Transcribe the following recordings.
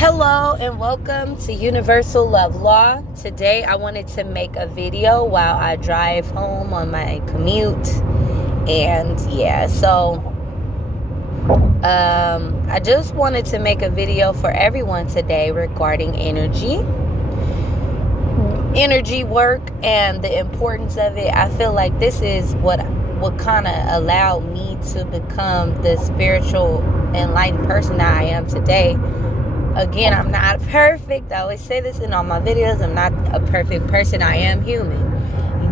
Hello and welcome to Universal Love Law. Today I wanted to make a video while I drive home on my commute. And I just wanted to make a video for everyone today regarding energy work and the importance of it. I feel like this is what kind of allowed me to become the spiritual enlightened person that I am today. Again, I'm not perfect. I always say this in all my videos. I'm not a perfect person. I am human.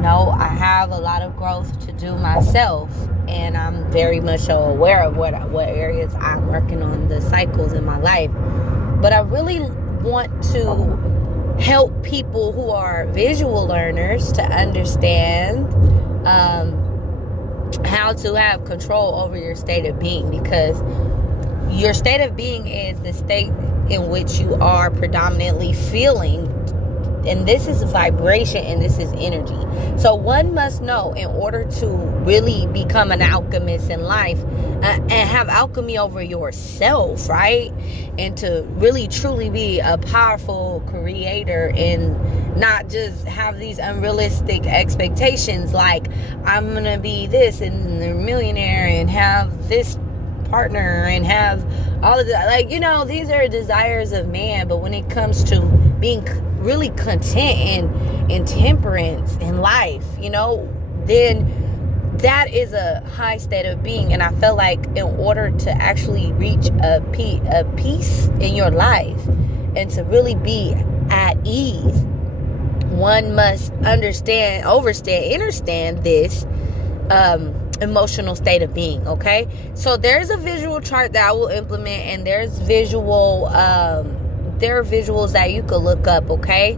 I have a lot of growth to do myself, and I'm very much so aware of what areas I'm working on, the cycles in my life. But I really want to help people who are visual learners to understand how to have control over your state of being, because your state of being is the state in which you are predominantly feeling, and this is vibration and this is energy. So one must know, in order to really become an alchemist in life and have alchemy over yourself, right, and to really truly be a powerful creator and not just have these unrealistic expectations like I'm gonna be this and a millionaire and have this partner and have all of that. These are desires of man, but when it comes to being really content and temperance in life, then that is a high state of being. And I feel like in order to actually reach a peace in your life and to really be at ease, one must understand this emotional state of being. Okay, so there's a visual chart that I will implement, and there's there are visuals that you could look up. Okay,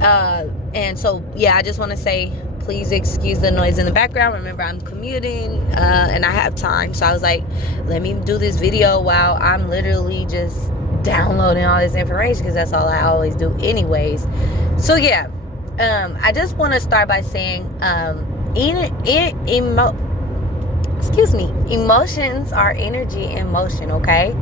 and so I just want to say, please excuse the noise in the background. Remember, I'm commuting and I have time, so I was like, let me do this video while I'm literally just downloading all this information, because that's all I always do anyways. So I just want to start by saying emotions are energy in motion. Okay,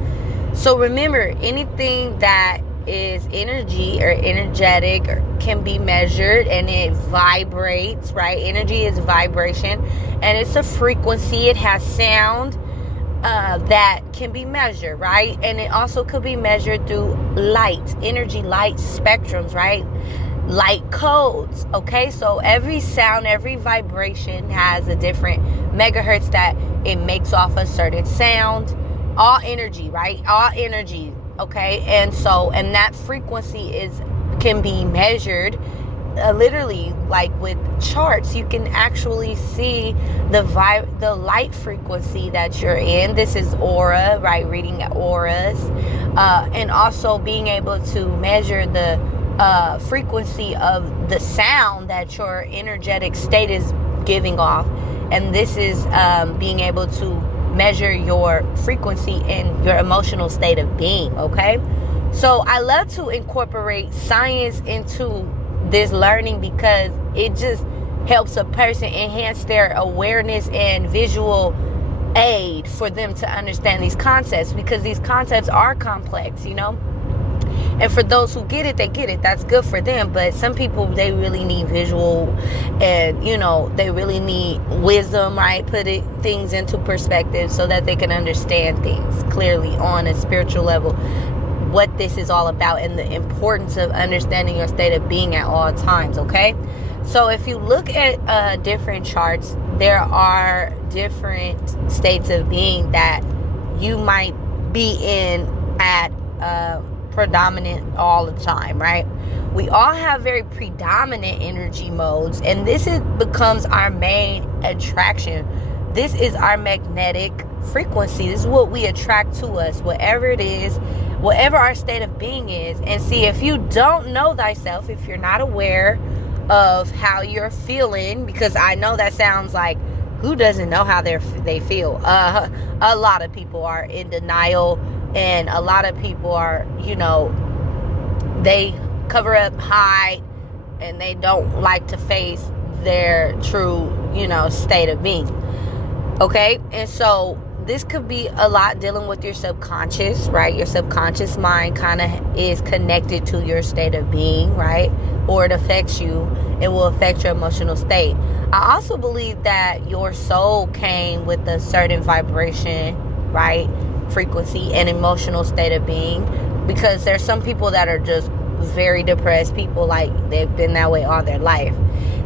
so remember, anything that is energy or energetic can be measured, and it vibrates, right? Energy is vibration, and it's a frequency. It has sound that can be measured, right? And it also could be measured through light, energy, light spectrums, right? Light codes. Okay, so every sound, every vibration has a different megahertz that it makes off a certain sound. All energy, right? All energy. Okay, and that frequency can be measured literally, like with charts. You can actually see the light frequency that you're in. This is aura, right? Reading auras, and also being able to measure the frequency of the sound that your energetic state is giving off, and this is being able to measure your frequency and your emotional state of being. Okay, so I love to incorporate science into this learning, because it just helps a person enhance their awareness and visual aid for them to understand these concepts, because these concepts are complex, and for those who get it, they get it. That's good for them. But some people, they really need visual, and they really need wisdom, right? Things into perspective so that they can understand things clearly on a spiritual level, what this is all about, and the importance of understanding your state of being at all times. Okay, so if you look at different charts, there are different states of being that you might be in at predominant all the time, right? We all have very predominant energy modes, and becomes our main attraction. This is our magnetic frequency. This is what we attract to us, whatever it is, whatever our state of being is. And see, if you don't know thyself, if you're not aware of how you're feeling, because I know that sounds like, who doesn't know how they feel? A lot of people are in denial, and a lot of people are, they cover up, hide, and they don't like to face their true, state of being. Okay, and so this could be a lot dealing with your subconscious, right? Your subconscious mind kind of is connected to your state of being, right? Or it affects you. It will affect your emotional state. I also believe that your soul came with a certain vibration, right? Frequency and emotional state of being, because there's some people that are just very depressed people, like they've been that way all their life.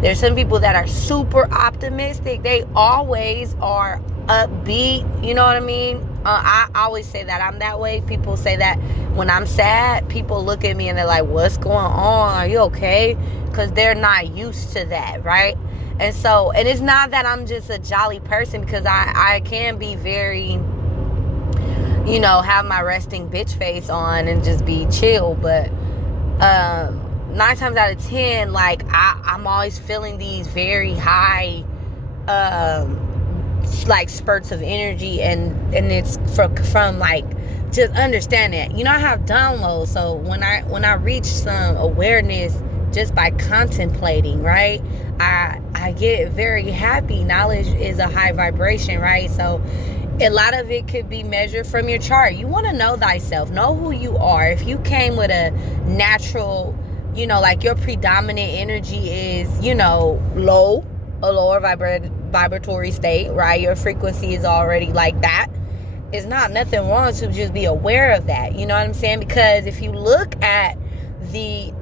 There's some people that are super optimistic. They always are upbeat, you know what I mean? I always say that I'm that way. People say that when I'm sad, people look at me and they're like, what's going on? Are you okay? Because they're not used to that, right? And so, and it's not that I'm just a jolly person, because I can be very, you know, have my resting bitch face on and just be chill, but 9 times out of 10, like I'm always feeling these very high like spurts of energy, and it's from like just understand that, you know, I have downloads. So when I reach some awareness just by contemplating, right, I get very happy. Knowledge is a high vibration, right? So a lot of it could be measured from your chart. You want to know thyself, know who you are. If you came with a natural, you know, like your predominant energy is, you know, low, a lower vibratory state, right? Your frequency is already like that. It's not nothing wrong to just be aware of that. You know what I'm saying? Because if you look at the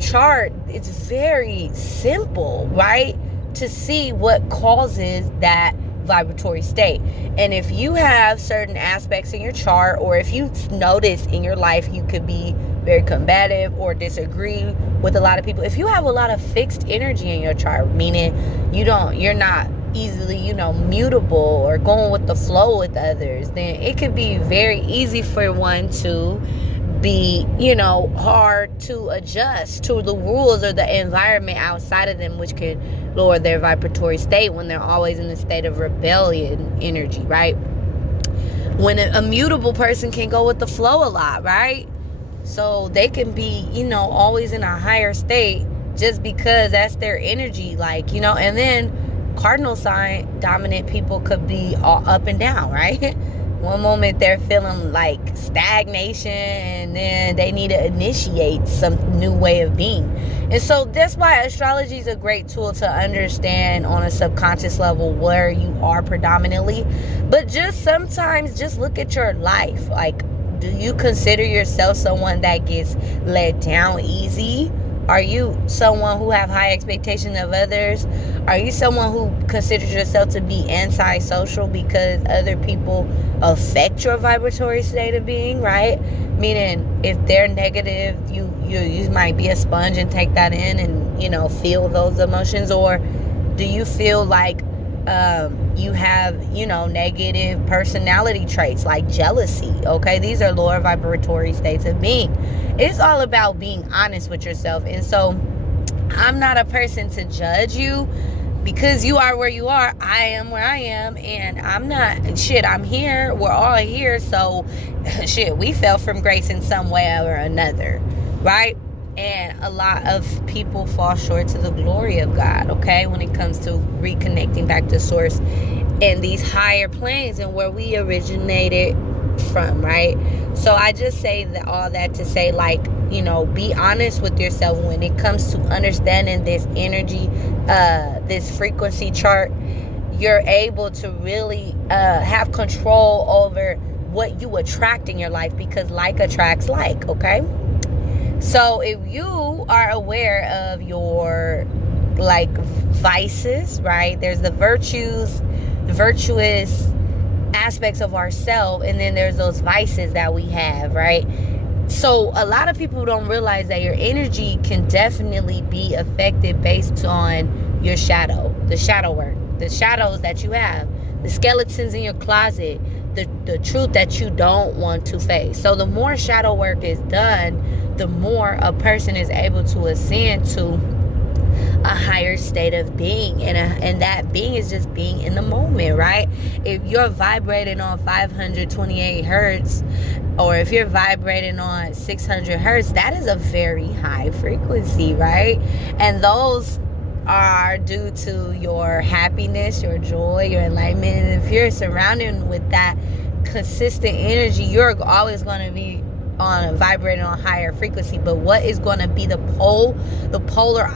chart, it's very simple, right? To see what causes that vibratory state. And if you have certain aspects in your chart, or if you notice in your life you could be very combative or disagree with a lot of people, if you have a lot of fixed energy in your chart, meaning you're not easily, you know, mutable or going with the flow with others, then it could be very easy for one to be, you know, hard to adjust to the rules or the environment outside of them, which could lower their vibratory state when they're always in a state of rebellion energy, right? When a mutable person can go with the flow a lot, right? So they can be, you know, always in a higher state just because that's their energy, like, you know. And then cardinal sign dominant people could be all up and down, right? One moment they're feeling like stagnation, and then they need to initiate some new way of being. And so that's why astrology is a great tool to understand on a subconscious level where you are predominantly. But just sometimes just look at your life. Like, do you consider yourself someone that gets let down easy? Are you someone who have high expectations of others? Are you someone who considers yourself to be antisocial because other people affect your vibratory state of being, right? Meaning, if they're negative, you might be a sponge and take that in and, you know, feel those emotions. Or do you feel like you have, you know, negative personality traits like jealousy? Okay, these are lower vibratory states of being. It's all about being honest with yourself. And so I'm not a person to judge you, because you are where you are. I am where I am, and I'm not, shit, I'm here. We're all here. So shit, we fell from grace in some way or another, right? And a lot of people fall short to the glory of God, okay, when it comes to reconnecting back to source and these higher planes and where we originated from, right? So I just say that, all that to say, like, you know, be honest with yourself when it comes to understanding this energy, this frequency chart. You're able to really have control over what you attract in your life, because like attracts like, okay? So if you are aware of your, like, vices, right? There's the virtues, the virtuous aspects of ourselves, and then there's those vices that we have, right? So a lot of people don't realize that your energy can definitely be affected based on your shadow, the shadow work, the shadows that you have, the skeletons in your closet, the truth that you don't want to face. So the more shadow work is done, the more a person is able to ascend to a higher state of being, and that being is just being in the moment, right? If you're vibrating on 528 hertz, or if you're vibrating on 600 hertz, that is a very high frequency, right? And those are due to your happiness, your joy, your enlightenment. And if you're surrounded with that consistent energy, you're always going to be on vibrating on a higher frequency. But what is going to be the polar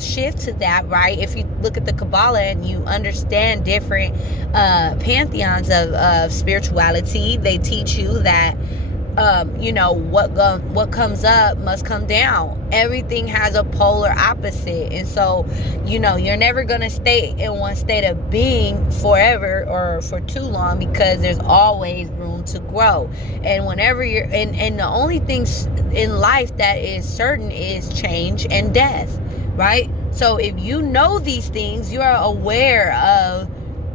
shift to that, right? If you look at the Kabbalah and you understand different pantheons of spirituality, they teach you that what comes up must come down. Everything has a polar opposite. And so, you're never going to stay in one state of being forever or for too long, because there's always room to grow. And whenever you're and the only things in life that is certain is change and death, right? So if you know these things, you're aware of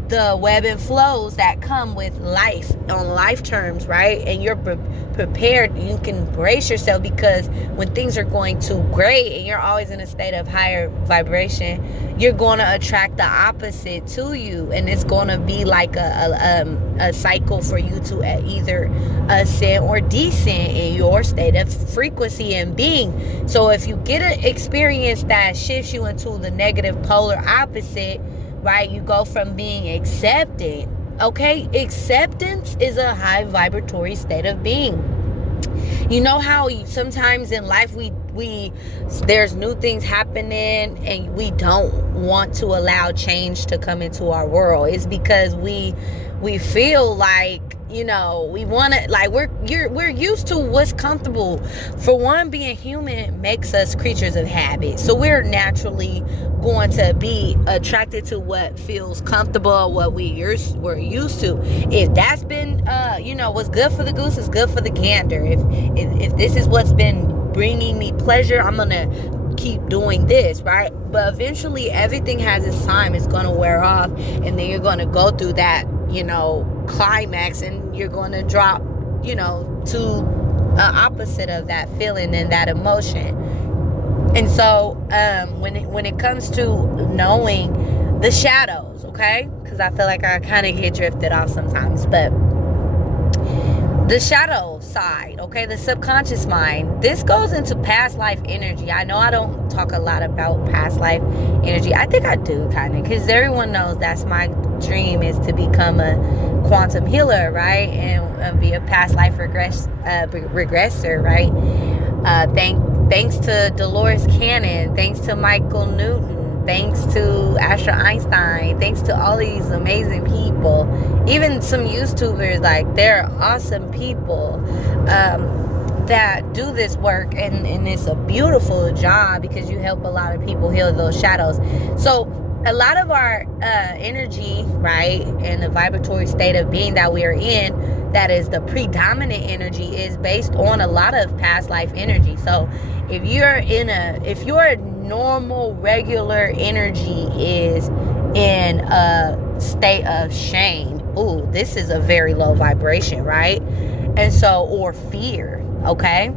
the web and flows that come with life on life terms, right? And you're prepared. You can brace yourself, because when things are going too great and you're always in a state of higher vibration, you're going to attract the opposite to you, and it's going to be like a cycle for you to either ascend or descend in your state of frequency and being. So if you get an experience that shifts you into the negative polar opposite, right, you go from being accepted. Okay, acceptance is a high vibratory state of being. You know how sometimes in life we there's new things happening and we don't want to allow change to come into our world. It's because we feel like, we want to, like, we're used to what's comfortable. For one, being human makes us creatures of habit, so we're naturally going to be attracted to what feels comfortable, what we're used to. If that's been what's good for the goose is good for the gander. If this is what's been bringing me pleasure, I'm gonna keep doing this, right? But eventually everything has its time. It's gonna wear off, and then you're gonna go through that climax, and you're gonna drop to opposite of that feeling and that emotion. And so when it comes to knowing the shadows, okay, because I feel like I kind of get drifted off sometimes, but the shadow side, okay, the subconscious mind, this goes into past life energy. I know I don't talk a lot about past life energy. I think I do, kind of, because everyone knows that's my dream, is to become a quantum healer, right, and be a past life regressor, right? Thanks to Dolores Cannon, thanks to Michael Newton, thanks to Astra Einstein, thanks to all these amazing people, even some YouTubers, like, they're awesome people that do this work, and it's a beautiful job, because you help a lot of people heal those shadows. So a lot of our energy, right, and the vibratory state of being that we are in, that is the predominant energy, is based on a lot of past life energy. So if your normal regular energy is in a state of shame, ooh, this is a very low vibration, right? And so, or fear, okay?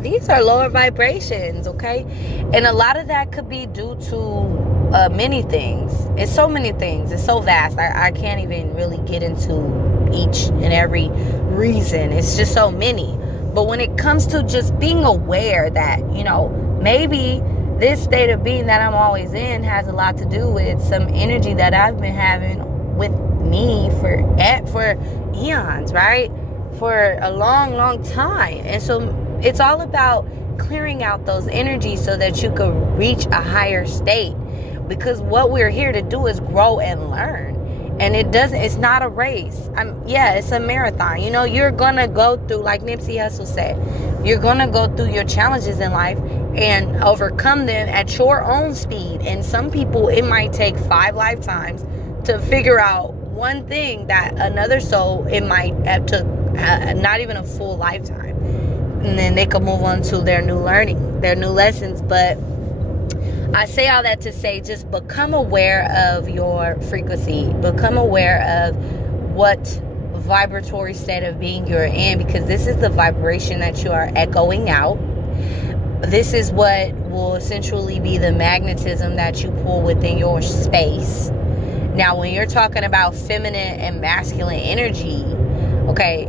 These are lower vibrations, okay? And a lot of that could be due to many things. It's so many things. It's so vast. I can't even really get into each and every reason. It's just so many. But when it comes to just being aware that, maybe this state of being that I'm always in has a lot to do with some energy that I've been having with me for eons, right? For a long, long time. And so it's all about clearing out those energies so that you could reach a higher state. Because what we're here to do is grow and learn. And it's not a race. It's a marathon. You're going to go through, like Nipsey Hussle said, you're going to go through your challenges in life and overcome them at your own speed. And some people, it might take 5 lifetimes to figure out one thing that another soul, it might have took not even a full lifetime. And then they could move on to their new learning, their new lessons. But I say all that to say, just become aware of your frequency. Become aware of what vibratory state of being you're in, because this is the vibration that you are echoing out. This is what will essentially be the magnetism that you pull within your space. Now, when you're talking about feminine and masculine energy, okay,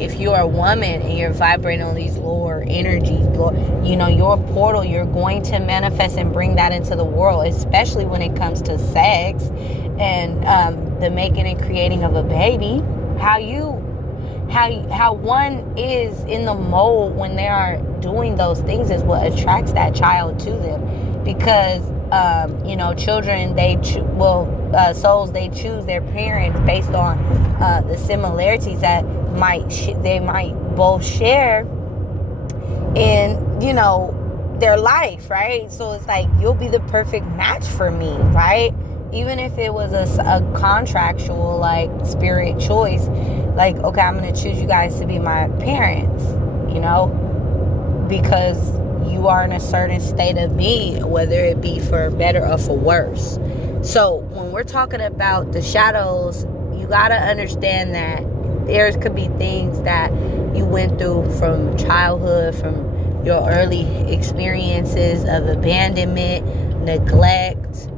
if you're a woman and you're vibrating on these lower energies, your portal, you're going to manifest and bring that into the world, especially when it comes to sex and the making and creating of a baby. How one is in the mold when they are doing those things is what attracts that child to them. Because children, souls, they choose their parents based on the similarities that they might both share in their life, right? So it's like, you'll be the perfect match for me, right? Even if it was a contractual, like, spirit choice, like, okay, I'm going to choose you guys to be my parents, because you are in a certain state of being, whether it be for better or for worse. So when we're talking about the shadows, you got to understand that there could be things that you went through from childhood, from your early experiences of abandonment, neglect,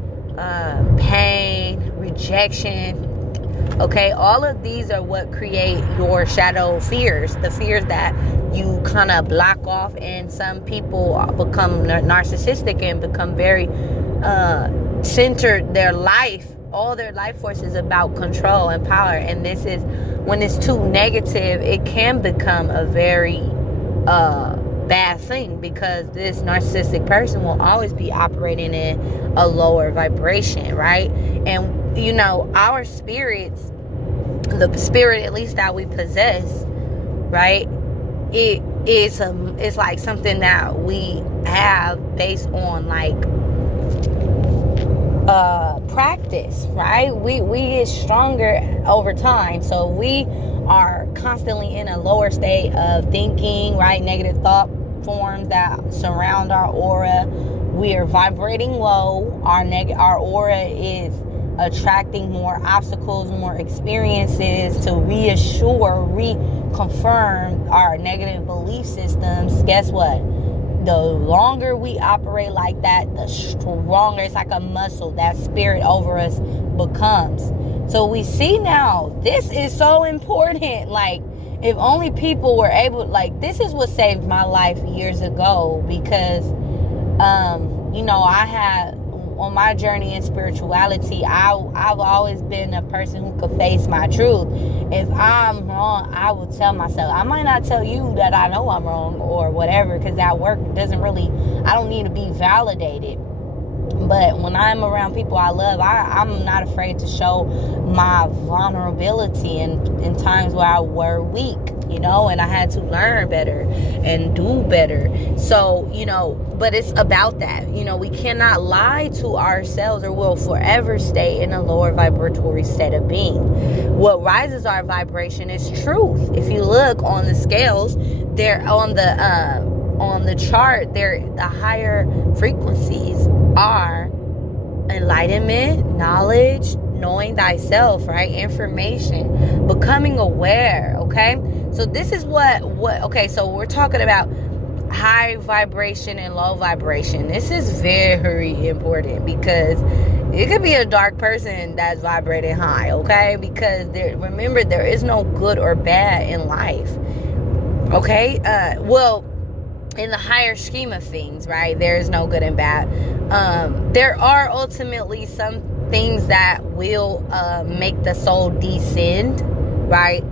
pain, rejection. Okay, all of these are what create your shadow fears, the fears that you kind of block off. And some people become narcissistic and become very centered. All their life force is about control and power. And this is, when it's too negative, it can become a very bad thing, because this narcissistic person will always be operating in a lower vibration, right? And our spirits, the spirit at least that we possess, right, it's like something that we have based on, like, practice, right? We get stronger over time. So we are constantly in a lower state of thinking, right? Negative thought forms that surround our aura. We are vibrating low. Our aura is attracting more obstacles, more experiences to reconfirm our negative belief systems. Guess what? The longer we operate like that, the stronger, it's like a muscle that spirit over us becomes. So we see now, this is so important. Like, if only people were able, like, this is what saved my life years ago, because I had, on my journey in spirituality, I've always been a person who could face my truth. If I'm wrong, I will tell myself. I might not tell you that I know I'm wrong or whatever, because that work doesn't really, I don't need to be validated. But when I'm around people I love, I'm not afraid to show my vulnerability in times where I were weak, and I had to learn better and do better. So, but it's about that. We cannot lie to ourselves, or we'll forever stay in a lower vibratory state of being. What rises our vibration is truth. If you look on the scales, they're on the chart, the higher frequencies are enlightenment, knowledge, knowing thyself, right? Information, becoming aware, okay? So this is so we're talking about high vibration and low vibration. This is very important, because it could be a dark person that's vibrating high, okay? Because remember, there is no good or bad in life, okay? In the higher scheme of things, right, there is no good and bad. There are ultimately some things that will make the soul descend, right?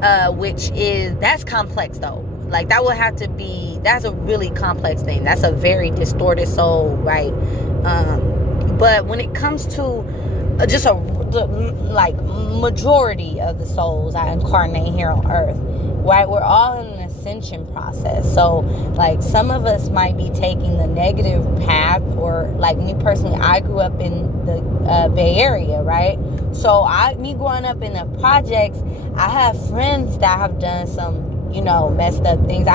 That's complex though. Like, that would have to be, that's a really complex thing. That's a very distorted soul, right? But when it comes to just majority of the souls that incarnate here on earth, right, we're all in an ascension process. So, like, some of us might be taking the negative path, or, like, me personally, I grew up in the Bay Area, right? So me growing up in the projects, I have friends that have done some, messed up things.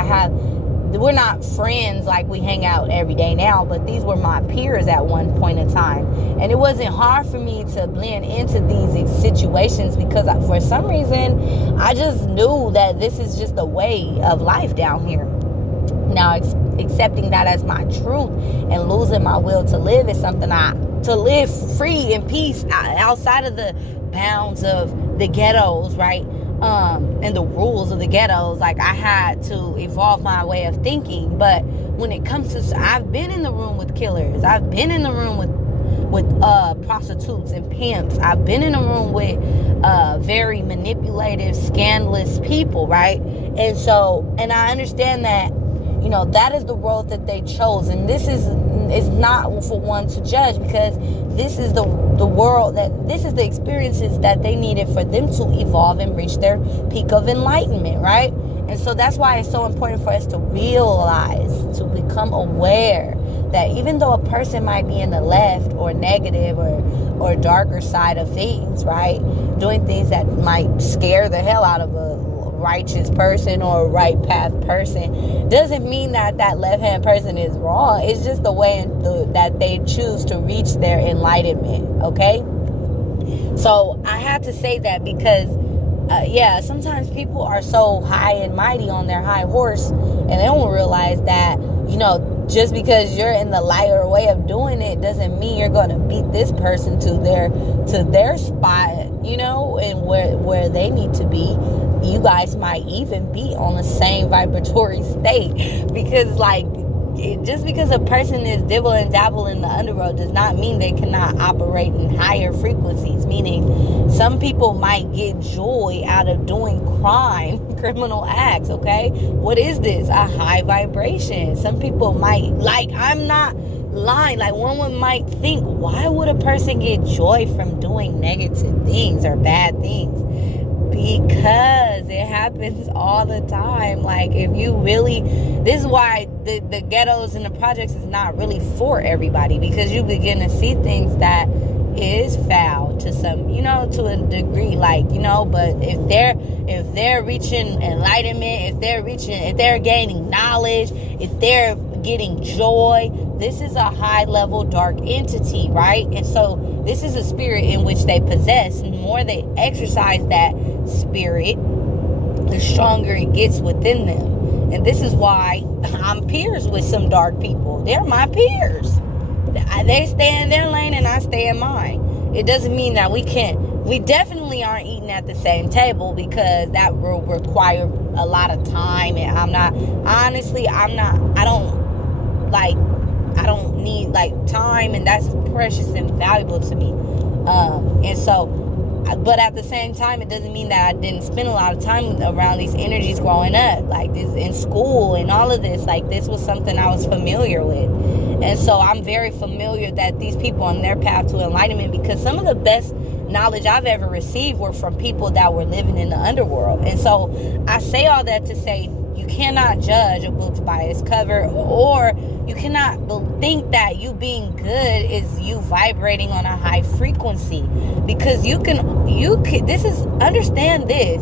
We're not friends like we hang out every day now, but these were my peers at one point in time. And it wasn't hard for me to blend into these situations, because for some reason, I just knew that this is just the way of life down here. Now, accepting that as my truth and losing my will to live is something to live free in peace outside of the bounds of the ghettos, right? and the rules of the ghettos. Like, I had to evolve my way of thinking. But when it comes to, I've been in the room with killers, I've been in the room with prostitutes and pimps, I've been in a room with very manipulative, scandalous people, right? And so, and I understand that, you know, that is the road that they chose, and this is not for one to judge, because this is the world, that this is the experiences that they needed for them to evolve and reach their peak of enlightenment, right? And so that's why it's so important for us to realize, to become aware that even though a person might be in the left or negative or darker side of things, right, doing things that might scare the hell out of a righteous person or a right path person, doesn't mean that that left-hand person is wrong. It's just the way that they choose to reach their enlightenment, okay? So I have to say that because sometimes people are so high and mighty on their high horse, and they don't realize that, you know, just because you're in the lighter way of doing it doesn't mean you're going to beat this person to their spot, you know, and where they need to be. You guys might even be on the same vibratory state, because like, just because a person is dibble and dabble in the underworld does not mean they cannot operate in higher frequencies. Meaning, some people might get joy out of doing criminal acts, okay? What is this? A high vibration. Some people might, like, I'm not lying, like, one might think, why would a person get joy from doing negative things or bad things? Because it happens all the time. Like, if you really, this is why the ghettos and the projects is not really for everybody, because you begin to see things that is foul to some, you know, to a degree, like, you know. But if they're reaching enlightenment, if they're gaining knowledge, if they're getting joy, this is a high level dark entity, right? And so this is a spirit in which they possess, and the more they exercise that spirit, the stronger it gets within them. And this is why I'm peers with some dark people. They're my peers. They stay in their lane and I stay in mine. It doesn't mean that we definitely aren't eating at the same table, because that will require a lot of time, and I don't need like time, and that's precious and valuable to me. And so, but at the same time, it doesn't mean that I didn't spend a lot of time around these energies growing up, like this in school and all of this. Like, this was something I was familiar with. And so I'm very familiar that these people on their path to enlightenment, because some of the best knowledge I've ever received were from people that were living in the underworld. And so I say all that to say, you cannot judge a book by its cover, or you cannot think that you being good is you vibrating on a high frequency, because understand this,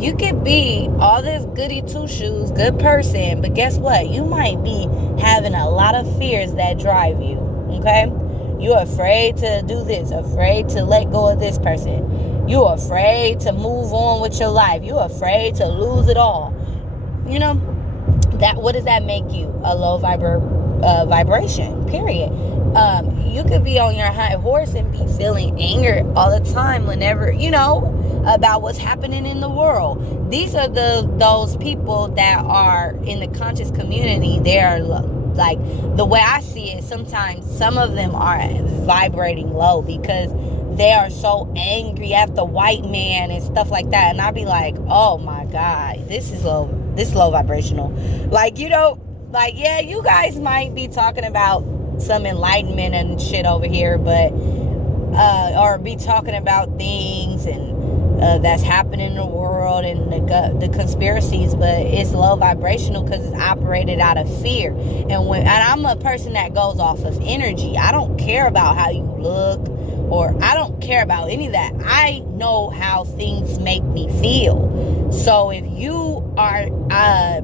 you could be all this goody two shoes, good person, but guess what? You might be having a lot of fears that drive you, okay? You're afraid to do this, afraid to let go of this person. You're afraid to move on with your life. You're afraid to lose it all. You know, that, what does that make you? A low vibration, period. You could be on your high horse and be feeling anger all the time whenever, you know, about what's happening in the world. These are those people that are in the conscious community. They are, like, the way I see it, sometimes some of them are vibrating low because they are so angry at the white man and stuff like that. And I'd be like, oh my God, this is low vibrational. Like, you know, like, yeah, you guys might be talking about some enlightenment and shit over here, but or be talking about things and that's happening in the world and the conspiracies, but it's low vibrational because it's operated out of fear. And I'm a person that goes off of energy. I don't care about how you look, or I don't care about any of that. I know how things make me feel. So if you are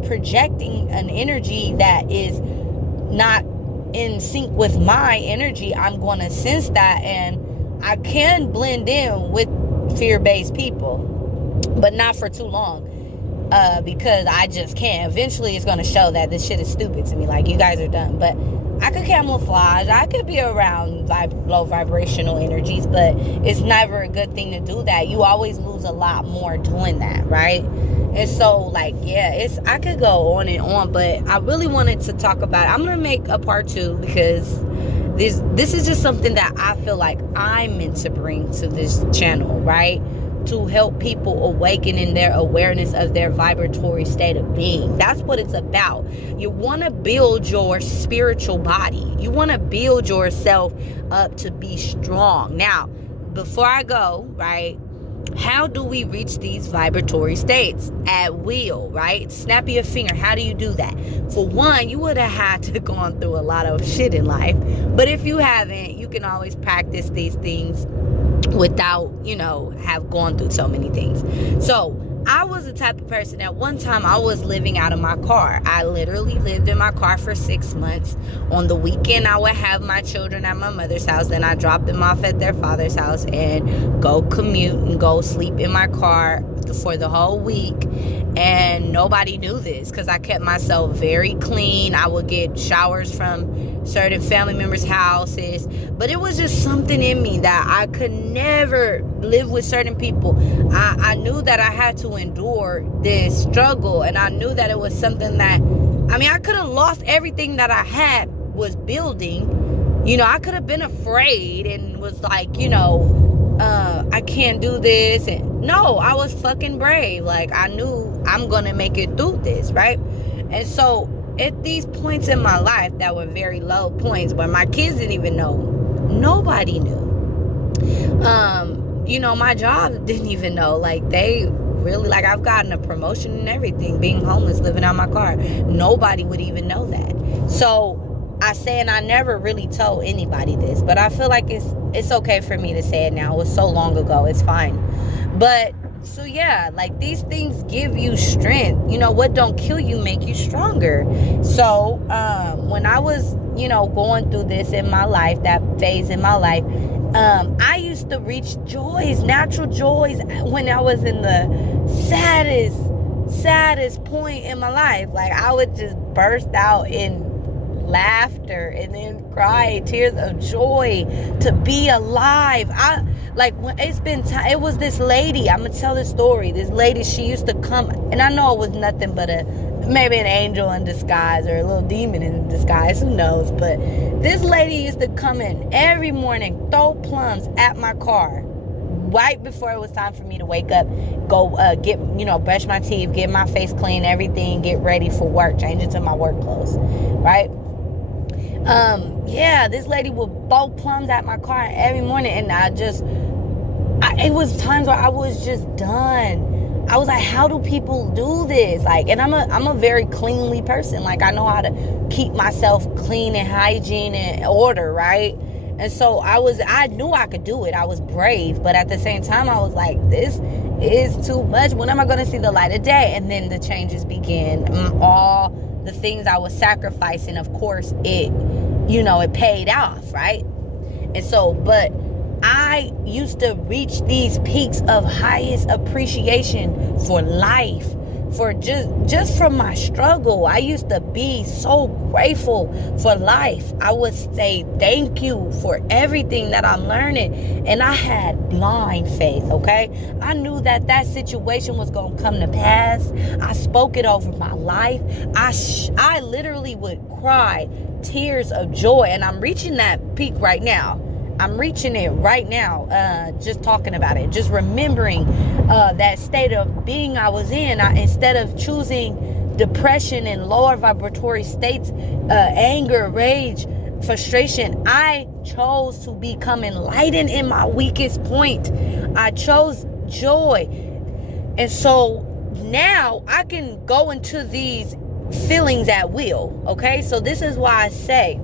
projecting an energy that is not in sync with my energy, I'm going to sense that, and I can blend in with fear-based people, but not for too long, because I just can't. Eventually it's going to show that this shit is stupid to me, like, you guys are dumb. But I could camouflage. I could be around low vibrational energies, but it's never a good thing to do that. You always lose a lot more doing that, right? And so, like, yeah, I could go on and on, but I really wanted to talk about it. I'm gonna make a part 2 because this is just something that I feel like I'm meant to bring to this channel, right? To help people awaken in their awareness of their vibratory state of being. That's what it's about. You want to build your spiritual body. You want to build yourself up to be strong. Now, before I go, right, how do we reach these vibratory states? At will, right? Snap of your finger. How do you do that? For one, you would have had to gone through a lot of shit in life. But if you haven't, you can always practice these things without, have gone through so many things. So I was the type of person, at one time I was living out of my car. I literally lived in my car for 6 months. On the weekend, I would have my children at my mother's house. Then I dropped them off at their father's house and go commute and go sleep in my car for the whole week. And nobody knew this because I kept myself very clean. I would get showers from certain family members' houses. But it was just something in me that I could never live with certain people. I knew that I had to endure this struggle, and I knew that it was something that, I could have lost everything that I had was building. I could have been afraid and was like, I can't do this. And no, I was fucking brave. Like, I knew I'm gonna make it through this, right? And so at these points in my life that were very low points where my kids didn't even know, nobody knew. My job didn't even know. Like, they really, like, I've gotten a promotion and everything, being homeless, living out my car. Nobody would even know that. So I say, and I never really told anybody this, but I feel like it's okay for me to say it now. It was so long ago. It's fine. But so yeah, like, these things give you strength. What don't kill you make you stronger. So when I was, going through this in my life, that phase in my life, I used to reach joys, natural joys, when I was in the saddest point in my life. Like, I would just burst out in laughter and then cry tears of joy to be alive. It was this lady, I'm gonna tell the story. This lady, she used to come, and I know it was nothing but maybe an angel in disguise or a little demon in disguise, who knows. But this lady used to come in every morning, throw plums at my car right before it was time for me to wake up, go brush my teeth, get my face clean, everything, get ready for work, change into my work clothes, right? This lady would throw plums at my car every morning, and it was times where I was just done. I was like, how do people do this? Like, and I'm a very cleanly person. Like, I know how to keep myself clean and hygiene and order, right? And so I knew I could do it. I was brave, but at the same time, I was like, this is too much. When am I going to see the light of day? And then the changes began. All the things I was sacrificing, of course, it paid off, right? And so, but I used to reach these peaks of highest appreciation for life, for just from my struggle. I used to be so grateful for life. I would say thank you for everything that I'm learning. And I had blind faith, okay? I knew that situation was going to come to pass. I spoke it over my life. I literally would cry tears of joy. And I'm reaching that peak right now. I'm reaching it right now, just talking about it, just remembering that state of being I was in. Instead of choosing depression and lower vibratory states, anger, rage, frustration, I chose to become enlightened in my weakest point. I chose joy. And so now I can go into these feelings at will, okay? So this is why I say,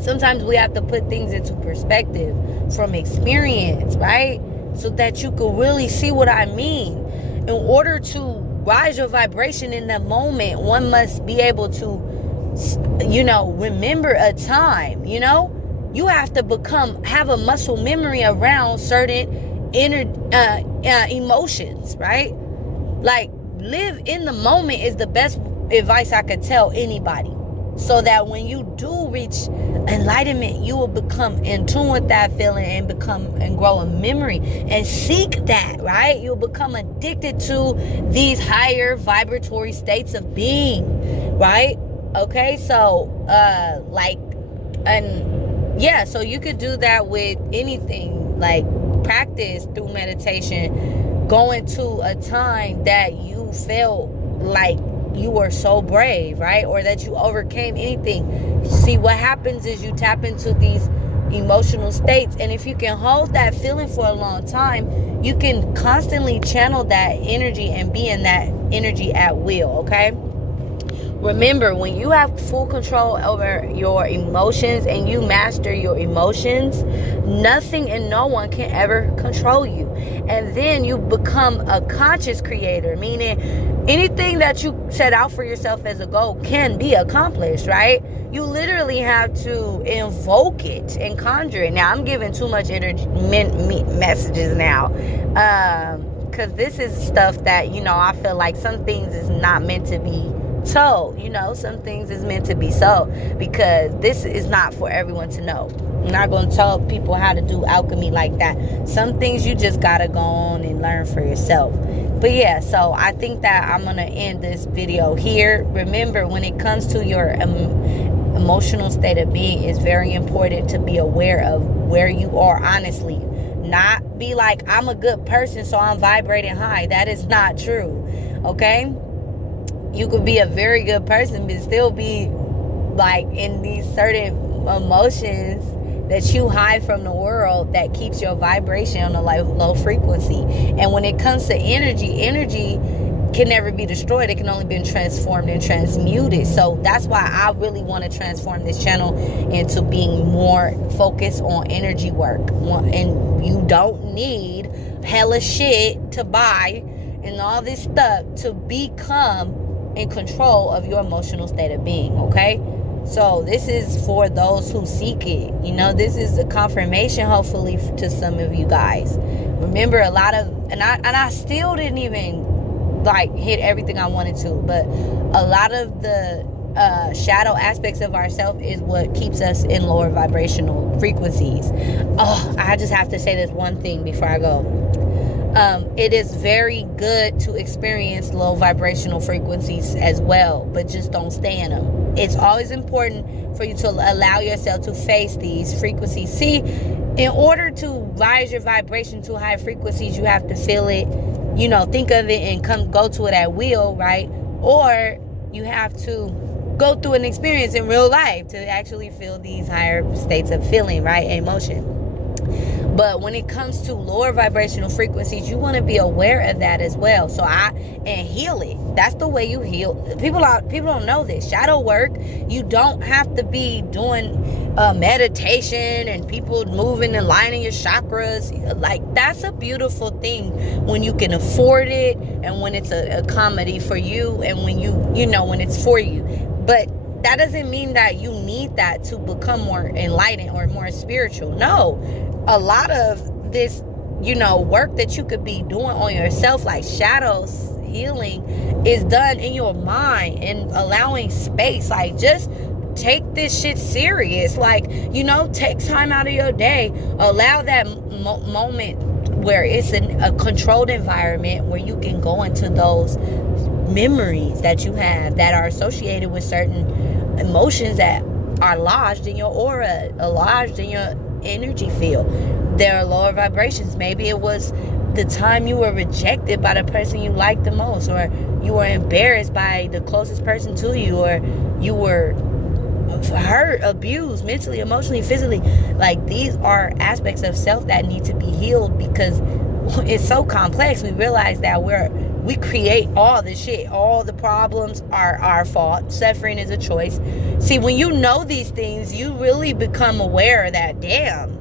sometimes we have to put things into perspective from experience, right? So that you can really see what I mean. In order to rise your vibration in the moment, one must be able to, remember a time, You have to have a muscle memory around certain emotions, right? Like, live in the moment is the best advice I could tell anybody. so that when you do reach enlightenment, you will become in tune with that feeling and become and grow a memory and seek that, right? You'll become addicted to these higher vibratory states of being, right? Okay, so and yeah, so you could do that with anything, like practice through meditation, going to a time that you felt like you were so brave, right? Or that you overcame anything. See, what happens is you tap into these emotional states, and if you can hold that feeling for a long time, you can constantly channel that energy and be in that energy at will, okay? Remember, when you have full control over your emotions and you master your emotions, nothing and no one can ever control you. And then you become a conscious creator, meaning anything that you set out for yourself as a goal can be accomplished, right? You literally have to invoke it and conjure it. Now, I'm giving too much energy, messages now. Because this is stuff that, I feel like some things is not meant to be told. Some things is meant to be so, because this is not for everyone to know. I'm not going to tell people how to do alchemy like that. Some things you just got to go on and learn for yourself. But yeah, so I think that I'm going to end this video here. Remember, when it comes to your emotional state of being, it's very important to be aware of where you are, honestly. Not be like, I'm a good person, so I'm vibrating high. That is not true, okay? You could be a very good person but still be like in these certain emotions that you hide from the world that keeps your vibration on a low frequency. And when it comes to energy can never be destroyed. It can only be transformed and transmuted. So that's why I really want to transform this channel into being more focused on energy work. And you don't need hella shit to buy and all this stuff to become in control of your emotional state of being, okay? So this is for those who seek it. This is a confirmation, hopefully, to some of you guys. Remember, a lot of, and I still didn't even hit everything I wanted to, but a lot of the shadow aspects of ourselves is what keeps us in lower vibrational frequencies. Oh, I just have to say this one thing before I go. It is very good to experience low vibrational frequencies as well, but just don't stay in them. It's always important for you to allow yourself to face these frequencies. See, in order to rise your vibration to high frequencies, you have to feel it, think of it and go to it at will, right? Or you have to go through an experience in real life to actually feel these higher states of feeling, right? Emotion. But when it comes to lower vibrational frequencies, you want to be aware of that as well. And heal it. That's the way you heal. People don't know this. Shadow work, you don't have to be doing meditation and people moving and lining your chakras. That's a beautiful thing when you can afford it and when it's a comedy for you and when when it's for you. But that doesn't mean that you need that to become more enlightened or more spiritual. No. A lot of this, work that you could be doing on yourself, like shadows healing, is done in your mind and allowing space. Just take this shit serious. Take time out of your day. Allow that moment where it's a controlled environment where you can go into those memories that you have that are associated with certain emotions that are lodged in your aura, lodged in your energy field. There are lower vibrations. Maybe it was the time you were rejected by the person you liked the most, or you were embarrassed by the closest person to you, or you were hurt, abused mentally, emotionally, physically. These are aspects of self that need to be healed because it's so complex. We realize that we create all the shit. All the problems are our fault. Suffering is a choice. See, when you know these things, you really become aware that, damn,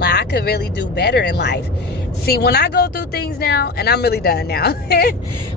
Like, I could really do better in life. See, when I go through things now, and I'm really done now.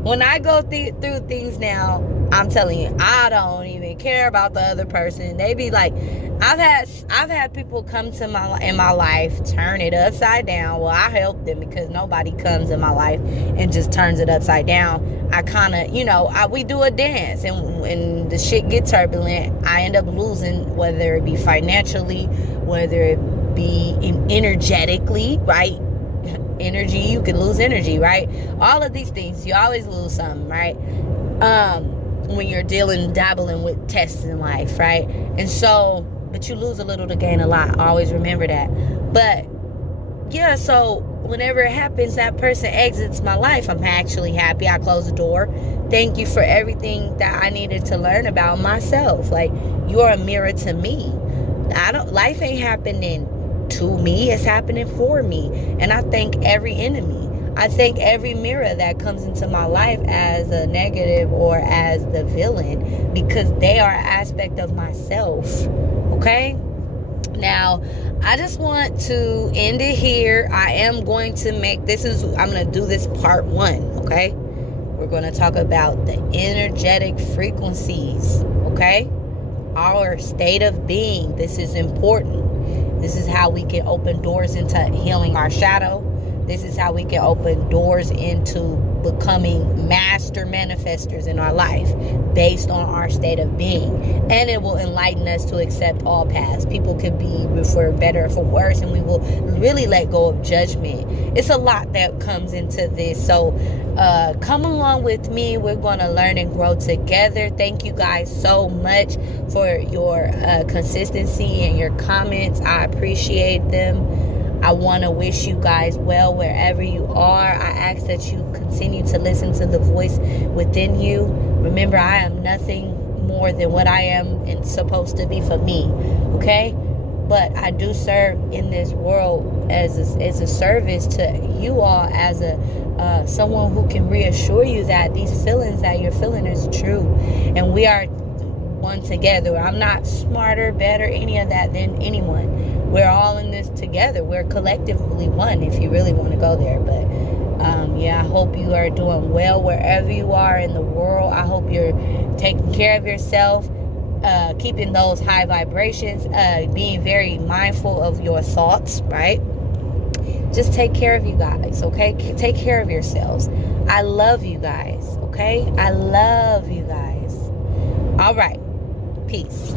When I go through things now, I'm telling you, I don't even care about the other person. They be like, I've had people come to in my life, turn it upside down. Well, I help them because nobody comes in my life and just turns it upside down. I kind of, we do a dance, and when the shit gets turbulent, I end up losing, whether it be financially, whether it be energetically, right? Energy, you can lose energy, right? All of these things, you always lose something, right? When you're dabbling with tests in life, right? And so, but you lose a little to gain a lot. Always remember that. But yeah, so whenever it happens, that person exits my life, I'm actually happy. I close the door. Thank you for everything that I needed to learn about myself. Like, you're a mirror to me. Life ain't happening to me, it's happening for me. And I thank every enemy. I thank every mirror that comes into my life as a negative or as the villain, because they are an aspect of myself. Okay? Now, I just want to end it here. I'm going to do this part 1, okay? We're going to talk about the energetic frequencies, okay? Our state of being. This is important. This is how we can open doors into healing our shadow. This is how we can open doors into becoming master manifestors in our life based on our state of being. And it will enlighten us to accept all paths. People could be for better or for worse, and we will really let go of judgment. It's a lot that comes into this. So come along with me. We're going to learn and grow together. Thank you guys so much for your consistency and your comments. I appreciate them. I want to wish you guys well wherever you are. I ask that you continue to listen to the voice within you. Remember, I am nothing more than what I am and supposed to be for me, okay? But I do serve in this world as a service to you all, as someone who can reassure you that these feelings that you're feeling is true. And we are one together. I'm not smarter, better, any of that than anyone. We're all in this together. We're collectively one, if you really want to go there. But I hope you are doing well wherever you are in the world. I hope you're taking care of yourself, keeping those high vibrations, being very mindful of your thoughts, right? Just take care of you guys, okay? Take care of yourselves. I love you guys, okay? I love you guys. All right. Peace.